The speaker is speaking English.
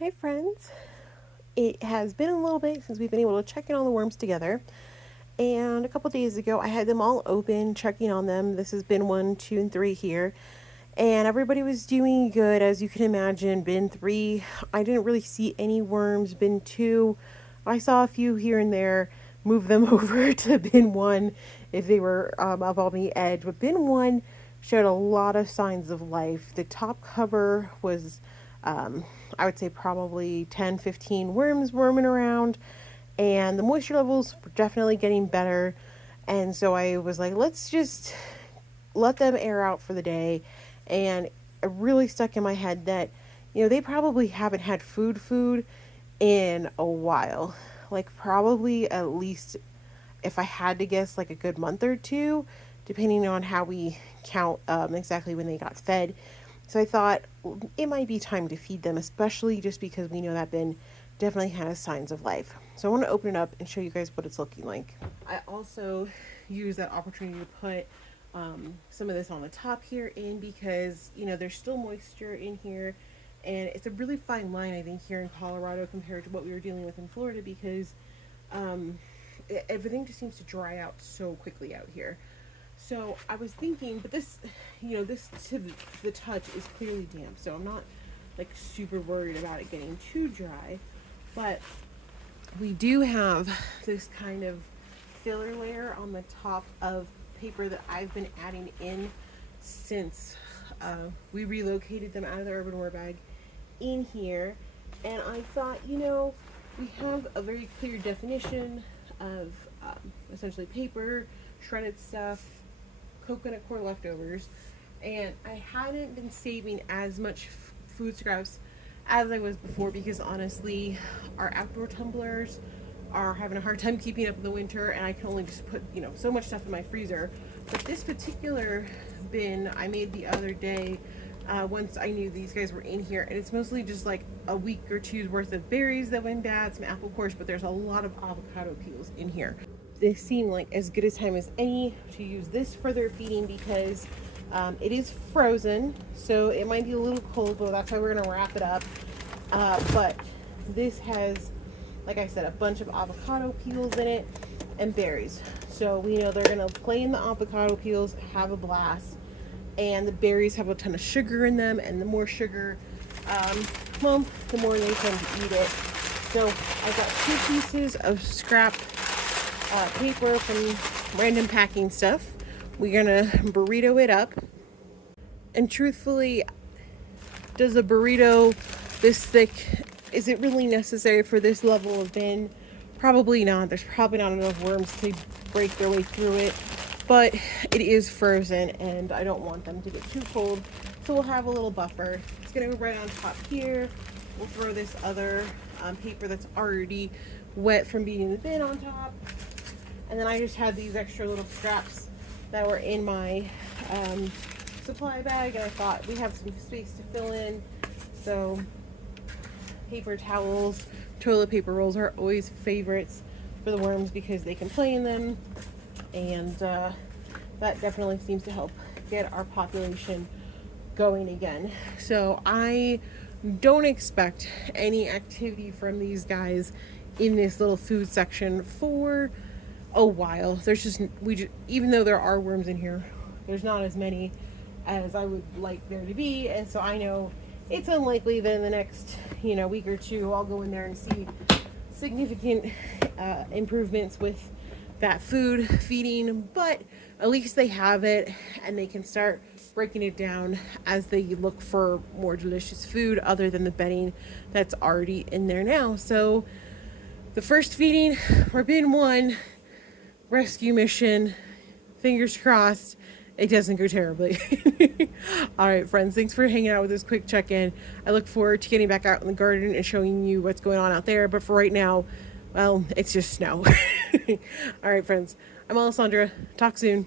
Hi friends. It has been a little bit since we've been able to check in on the worms together. And a couple days ago, I had them all open, checking on them. This has been 1, 2, and 3 here. And everybody was doing good, as you can imagine. Bin 3, I didn't really see any worms. Bin 2, I saw a few here and there. Move them over to bin 1 if they were up on the edge. But bin 1 showed a lot of signs of life. The top cover was, I would say, probably 10, 15 worms worming around. And the moisture levels were definitely getting better. And so I was like, let's just let them air out for the day. And it really stuck in my head that, they probably haven't had food in a while. Like, probably at least, if I had to guess, like a good month or two, depending on how we count exactly when they got fed. So I thought it might be time to feed them, especially just because we know that bin definitely has signs of life. So I want to open it up and show you guys what it's looking like. I also use that opportunity to put some of this on the top here in because, there's still moisture in here. And it's a really fine line, I think, here in Colorado compared to what we were dealing with in Florida because everything just seems to dry out so quickly out here. So I was thinking, but this, this to the touch is clearly damp. So I'm not like super worried about it getting too dry. But we do have this kind of filler layer on the top of paper that I've been adding in since we relocated them out of the urban bag in here. And I thought, we have a very clear definition of essentially paper, shredded stuff, coconut coir leftovers, and I hadn't been saving as much food scraps as I was before because honestly our outdoor tumblers are having a hard time keeping up in the winter, and I can only just put so much stuff in my freezer. But this particular bin I made the other day, once I knew these guys were in here, and it's mostly just like a week or two's worth of berries that went bad, some apple cores, but there's a lot of avocado peels in here. This seemed like as good a time as any to use this for their feeding because it is frozen, so it might be a little cold, but that's why we're gonna wrap it up. But this has, like I said, a bunch of avocado peels in it and berries. So we know they're gonna play in the avocado peels, have a blast, and the berries have a ton of sugar in them, and the more sugar, the more they tend to eat it. So I got 2 pieces of scrap paper from random packing stuff. We're gonna burrito it up. And truthfully, does a burrito this thick, is it really necessary for this level of bin? Probably not. There's probably not enough worms to break their way through it. But it is frozen and I don't want them to get too cold. So we'll have a little buffer. It's gonna go right on top here. We'll throw this other paper that's already wet from being in the bin on top. And then I just had these extra little scraps that were in my supply bag, and I thought we have some space to fill in. So paper towels, toilet paper rolls are always favorites for the worms because they can play in them, and that definitely seems to help get our population going again. So I don't expect any activity from these guys in this little food section for a while. There's just even though there are worms in here, there's not as many as I would like there to be, and so I know it's unlikely that in the next week or two I'll go in there and see significant improvements with that food feeding, but at least they have it and they can start breaking it down as they look for more delicious food other than the bedding that's already in there now. So the first feeding for bin 1 rescue mission, fingers crossed it doesn't go terribly. All right, friends, thanks for hanging out with this quick check-in. I look forward to getting back out in the garden and showing you what's going on out there, but for right now, well, it's just snow. All right, friends, I'm Alessandra. Talk soon.